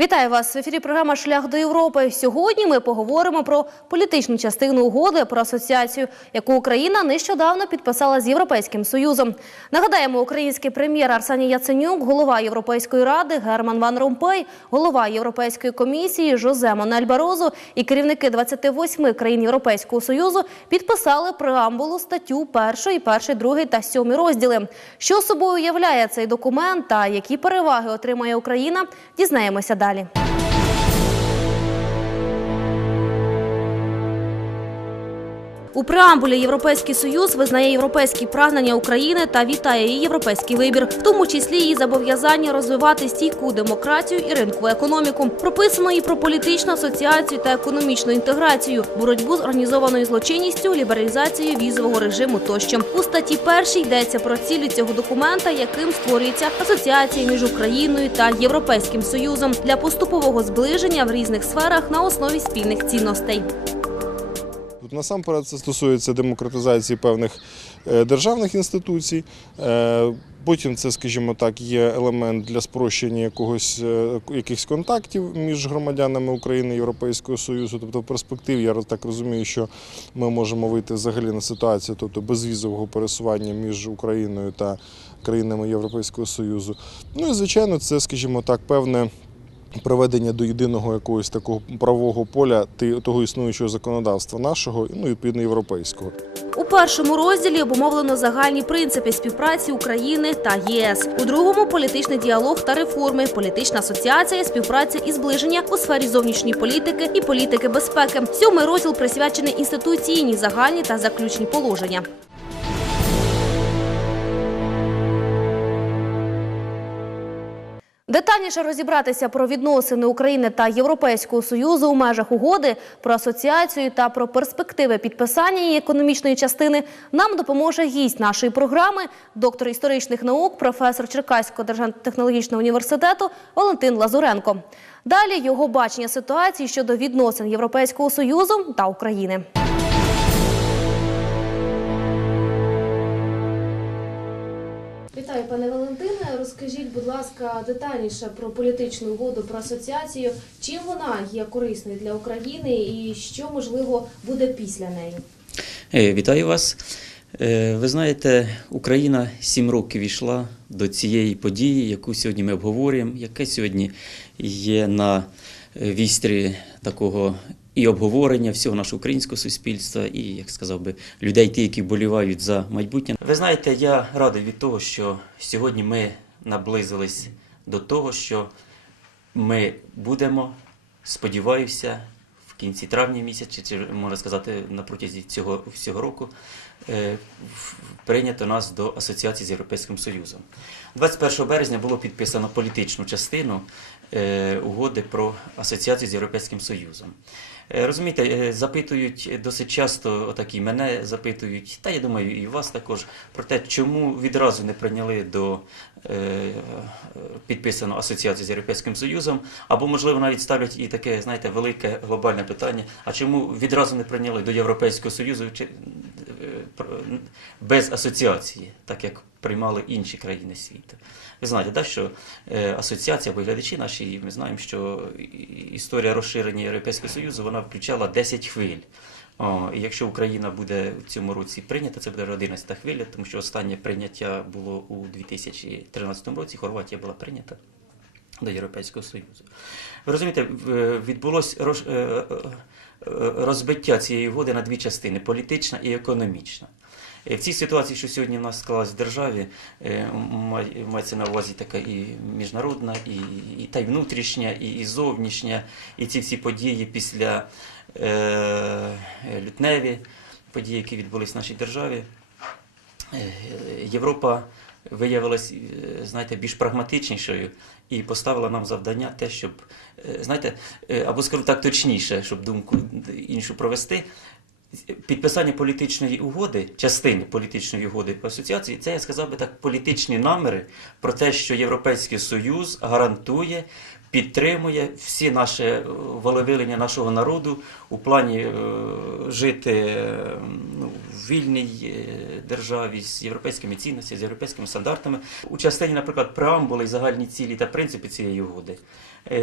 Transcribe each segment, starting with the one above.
Вітаю вас в ефірі. Програма Шлях до Європи. Сьогодні ми поговоримо про політичну частину угоди про асоціацію, яку Україна нещодавно підписала з Європейським Союзом. Нагадаємо, український прем'єр Арсеній Яценюк, голова Європейської ради Герман Ван Ромпей, голова Європейської комісії Жозе Мануель Барозу і керівники 28 країн Європейського союзу підписали преамбулу статтю 1, 1, 2 та 7 розділи. Що собою уявляє цей документ та які переваги отримає Україна, дізнаємося далі далі. У преамбулі Європейський Союз визнає європейські прагнення України та вітає її європейський вибір, в тому числі її зобов'язання розвивати стійку демократію і ринкову економіку. Прописано і про політичну асоціацію та економічну інтеграцію, боротьбу з організованою злочинністю, лібералізацію візового режиму тощо. У статті першій йдеться про цілі цього документа, яким створюється асоціація між Україною та Європейським Союзом для поступового зближення в різних сферах на основі спільних цінностей. Насамперед це стосується демократизації певних е, державних інституцій. Е, Потім це, скажімо так, є елемент для спрощення якогось е, якихось контактів між громадянами України і Європейського Союзу. Тобто, в перспективі я так розумію, що ми можемо вийти взагалі на ситуацію, тобто безвізового пересування між Україною та країнами Європейського Союзу. Ну і звичайно, це, скажімо так, певне приведення до єдиного якогось такого правового поля того існуючого законодавства нашого, ну і відповідно європейського. У першому розділі обумовлено загальні принципи співпраці України та єС. У другому політичний діалог та реформи, політична асоціація, співпраця і зближення у сфері зовнішньої політики і політики безпеки. Сьомий розділ присвячений інституційні загальні та заключні положення. Детальніше розібратися про відносини України та Європейського союзу у межах угоди про асоціацію та про перспективи підписання її економічної частини нам допоможе гість нашої програми, доктор історичних наук, професор Черкаського державно-технологічного університету Валентин Лазуренко. Далі його бачення ситуації щодо відносин Європейського союзу та України. Вітаю, пане Валентине. Розкажіть, будь ласка, детальніше про політичну угоду про асоціацію. Чим вона є корисною для України і що можливо буде після неї? Е, Вітаю вас. Е, Ви знаєте, Україна сім років йшла до цієї події, яку сьогодні ми обговорюємо, яке сьогодні є на вістрі такого і обговорення всього нашого українського суспільства, і, як сказав би, людей, ті, які вболівають за майбутнє. Ви знаєте, я радий від того, що сьогодні ми наблизились до того, що ми будемо, сподіваюся, в кінці травня місяця, чи можна сказати, на протязі цього всього року, е, прийнято нас до асоціації з Європейським Союзом. 21 березня було підписано політичну частину е, угоди про асоціацію з Європейським Союзом. Е, Розумієте, е, запитують досить часто, отакі мене запитують, та я думаю, і вас також, про те, чому відразу не прийняли до е, підписану асоціацію з Європейським Союзом, або, можливо, навіть ставлять і таке, знаєте, велике глобальне питання: а чому відразу не прийняли до Європейського Союзу чи, без асоціації, так як приймали інші країни світу? Ви знаєте, да, що е, асоціація або глядачі наші, ми знаємо, що історія розширення Європейського Союзу вона включала 10 хвиль. О, і якщо Україна буде в цьому році прийнята, це буде 11 хвиля, тому що останнє прийняття було у 2013 році. Хорватія була прийнята до Європейського Союзу. Ви розумієте, в- відбулось е, е, е, розбиття цієї угоди на дві частини політична і економічна. Е, В цій ситуації, що сьогодні в нас склалась в державі, е, мається на увазі така і міжнародна, і, і та й внутрішня, і, і зовнішня, і ці всі події після е, лютневі, події, які відбулись в нашій державі. Е, Європа виявилась, е, знаєте, більш прагматичнішою і поставила нам завдання те, щоб, е, знаєте, е, або скажу так точніше, щоб думку іншу провести. Підписання політичної угоди, частини політичної угоди по асоціації, це я сказав би так, політичні наміри про те, що Європейський Союз гарантує підтримує всі наші е, волевиявлення нашого народу у плані е, жити е, ну, в вільній державі з європейськими цінностями, з європейськими стандартами. У частині, наприклад, преамбули і загальні цілі та принципи цієї угоди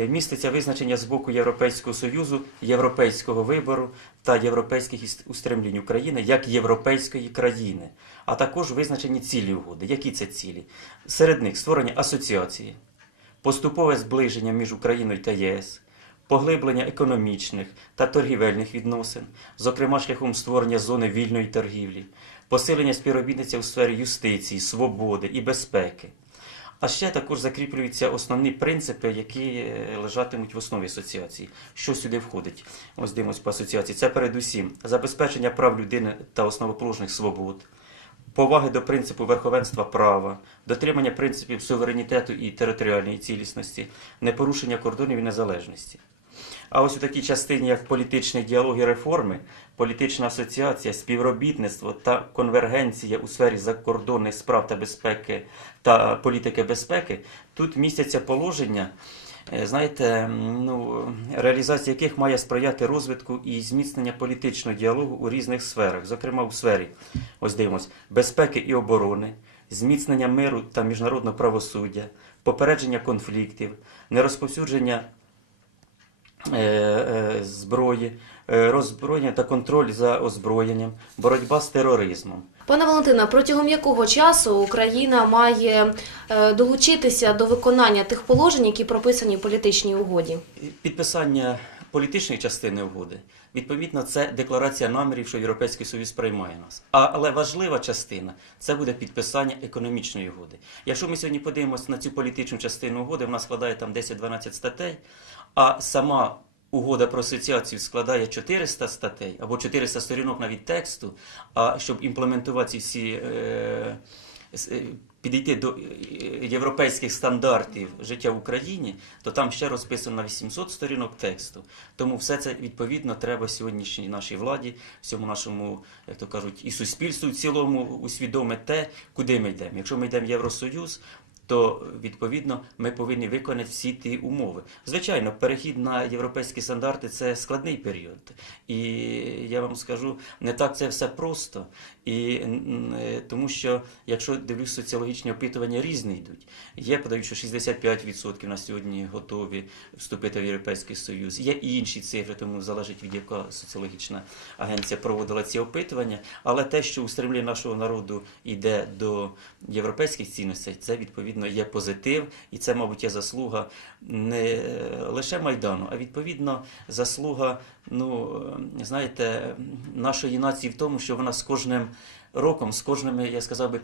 міститься визначення з боку Європейського Союзу, європейського вибору та європейських устремлінь України як європейської країни, а також визначені цілі угоди. Які це цілі? Серед них створення асоціації, поступове зближення між Україною та ЄС, поглиблення економічних та торгівельних відносин, зокрема шляхом створення зони вільної торгівлі, посилення співробітництва у сфері юстиції, свободи і безпеки. А ще також закріплюються основні принципи, які е, лежатимуть в основі асоціації. Що сюди входить? Ось дивимось по асоціації. Це передусім забезпечення прав людини та основоположних свобод, поваги до принципу верховенства права, дотримання принципів суверенітету і територіальної цілісності, непорушення кордонів і незалежності. А ось у такій частині, як політичний діалог і реформи, політична асоціація, співробітництво та конвергенція у сфері закордонних справ та безпеки та політики безпеки, тут містяться положення, знаєте, ну, реалізація яких має сприяти розвитку і зміцнення політичного діалогу у різних сферах, зокрема у сфері, ось дивимось, безпеки і оборони, зміцнення миру та міжнародного правосуддя, попередження конфліктів, нерозповсюдження е, е, зброї, е, роззброєння та контроль за озброєнням, боротьба з тероризмом. Пане Валентина, протягом якого часу Україна має е, долучитися до виконання тих положень, які прописані в політичній угоді? Підписання політичної частини угоди, відповідно, це декларація намірів, що Європейський Союз приймає нас. А, але важлива частина це буде підписання економічної угоди. Якщо ми сьогодні подивимося на цю політичну частину угоди, вона складає там 10-12 статей, а сама угода про асоціацію складає 400 статей або 400 сторінок навіть тексту. А щоб імплементувати всі. Е, е, Підійти до е, європейських стандартів життя в Україні, то там ще розписано на 800 сторінок тексту. Тому все це відповідно треба сьогоднішній нашій владі, всьому нашому, як то кажуть, і суспільству в цілому усвідомити те, куди ми йдемо. Якщо ми йдемо в Євросоюз, то відповідно ми повинні виконати всі ті умови. Звичайно, перехід на європейські стандарти це складний період. І я вам скажу, не так це все просто. І е, тому що, якщо дивлюсь, соціологічні опитування різні йдуть. Є, подають, що 65% на сьогодні готові вступити в Європейський Союз. Є і інші цифри, тому залежить від яка соціологічна агенція проводила ці опитування. Але те, що устремлення нашого народу йде до європейських цінностей, це відповідно є позитив, і це, мабуть, є заслуга не лише Майдану, а відповідно заслуга, ну е, знаєте, нашої нації в тому, що вона з кожним роком, з кожним, я сказав би,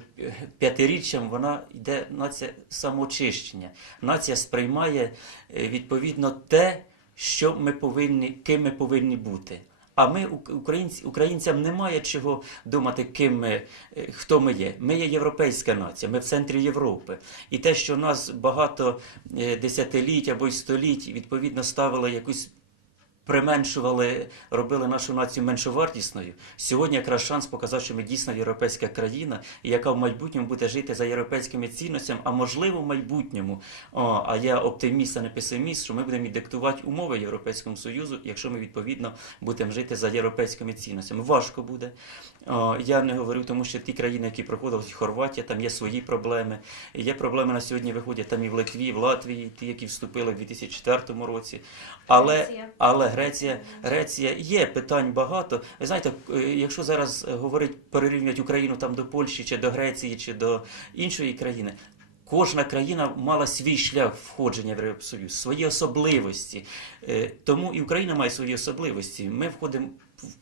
п'ятиріччям, вона йде нація самоочищення. Нація сприймає е, відповідно те, що ми повинні, ким ми повинні бути. А ми, ук- українці, українцям немає чого думати, ким ми, е, хто ми є. Ми є європейська нація, ми в центрі Європи. І те, що нас багато е, десятиліть або й століть відповідно ставило якусь. Применшували, робили нашу націю меншовартісною. Сьогодні якраз шанс показати, що ми дійсно європейська країна, яка в майбутньому буде жити за європейськими цінностями, а можливо в майбутньому. О, а я оптиміст, а не песиміст, що ми будемо і диктувати умови Європейському Союзу, якщо ми відповідно будемо жити за європейськими цінностями. Важко буде. О, я не говорю, тому що ті країни, які проходили, Хорватія, там є свої проблеми. Є проблеми на сьогодні виходять там і в Литві, і в Латвії, ті, які вступили в 2004 році. Але, але Греція, Греція є питань багато. Ви знаєте, е, якщо зараз е, говорить перерівнювати Україну там до Польщі, чи до Греції, чи до іншої країни. Кожна країна мала свій шлях входження в Євросоюз, свої особливості. Е, Тому і Україна має свої особливості. Ми входимо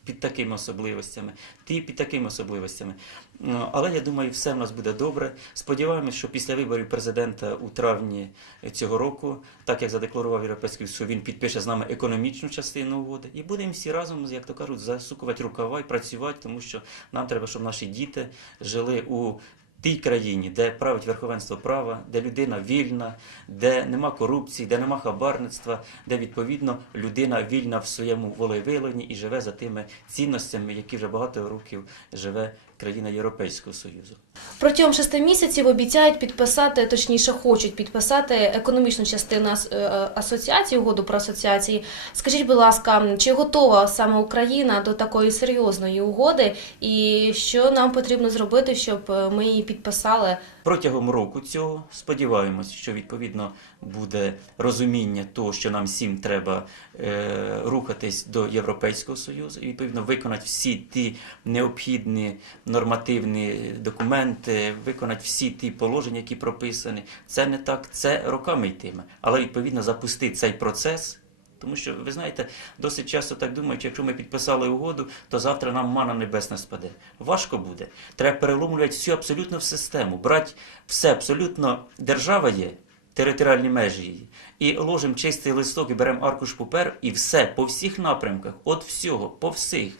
під такими особливостями, ті під такими особливостями. Ну, Але я думаю, все в нас буде добре. Сподіваємось, що після виборів президента у травні цього року, так як задекларував Європейський Союз, він підпише з нами економічну частину угоди. І будемо всі разом, як то кажуть, засукувати рукава і працювати, тому що нам треба, щоб наші діти жили у тій країні, де править верховенство права, де людина вільна, де нема корупції, де нема хабарництва, де відповідно людина вільна в своєму волевиявленні і живе за тими цінностями, які вже багато років живе країна Європейського Союзу. Протягом шести місяців обіцяють підписати, точніше, хочуть підписати економічну частину е, асоціації, угоду про асоціації. Скажіть, будь ласка, чи готова саме Україна до такої серйозної угоди, і що нам потрібно зробити, щоб е, ми її підписали? Протягом року цього сподіваємось, що відповідно буде розуміння того, що нам всім треба е, рухатись до Європейського Союзу і відповідно виконати всі ті необхідні нормативні документи, виконати всі ті положення, які прописані. Це не так, це роками йтиме. Але відповідно запустити цей процес. Тому що ви знаєте, досить часто так думають, якщо ми підписали угоду, то завтра нам мана небесна спаде. Важко буде. Треба переломлювати всю абсолютно в систему, брати все абсолютно держава є. Територіальні межі її. І ложимо чистий листок і беремо аркуш папер, і все по всіх напрямках, от всього, по всіх.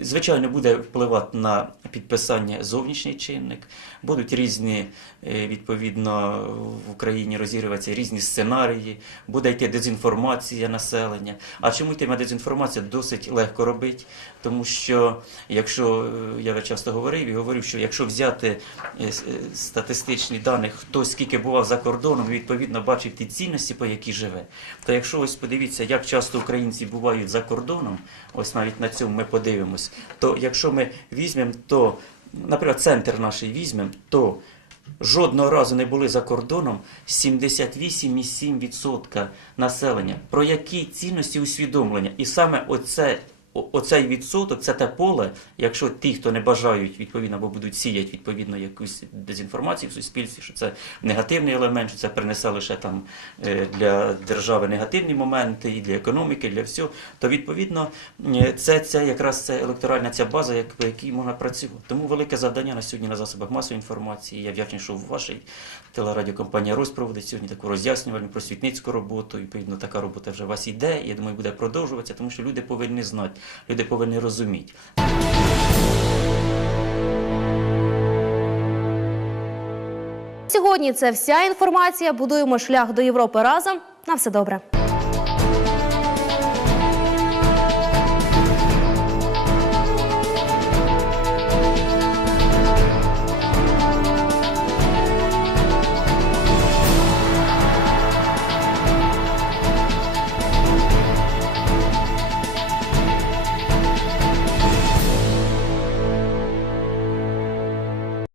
Звичайно, буде впливати на підписання зовнішній чинник. Будуть різні, е, відповідно, в Україні розігруватися різні сценарії, буде йти дезінформація населення. А чому йтиме дезінформація досить легко робити? Тому що, якщо е, я часто говорив і говорив, що якщо взяти е, статистичні дані, хто скільки бував за кордоном, і відповідно бачив ті цінності, по які живе, то якщо ось подивіться, як часто українці бувають за кордоном, ось навіть на цьому ми подивимось, то якщо ми візьмемо, то, наприклад, центр наш візьмемо, то жодного разу не були за кордоном 78,7% населення. Про які цінності усвідомлення? І саме оце. Оцей відсоток це те поле, якщо ті, хто не бажають відповідно або будуть сіяти відповідно якусь дезінформацію в суспільстві, що це негативний елемент, що це принесе лише там е, для держави негативні моменти і для економіки, і для всього, то відповідно е, це, це якраз це електоральна ця база, як, по якій можна працювати. Тому велике завдання на сьогодні на засобах масової інформації. Я вдячний, що в вашій телерадіокомпанія Рось проводить сьогодні таку роз'яснювальну просвітницьку роботу. І, Відповідно, така робота вже у вас іде. і, Я думаю, буде продовжуватися, тому що люди повинні знати, люди повинні розуміти. Сьогодні це вся інформація. Будуємо шлях до Європи разом. На все добре.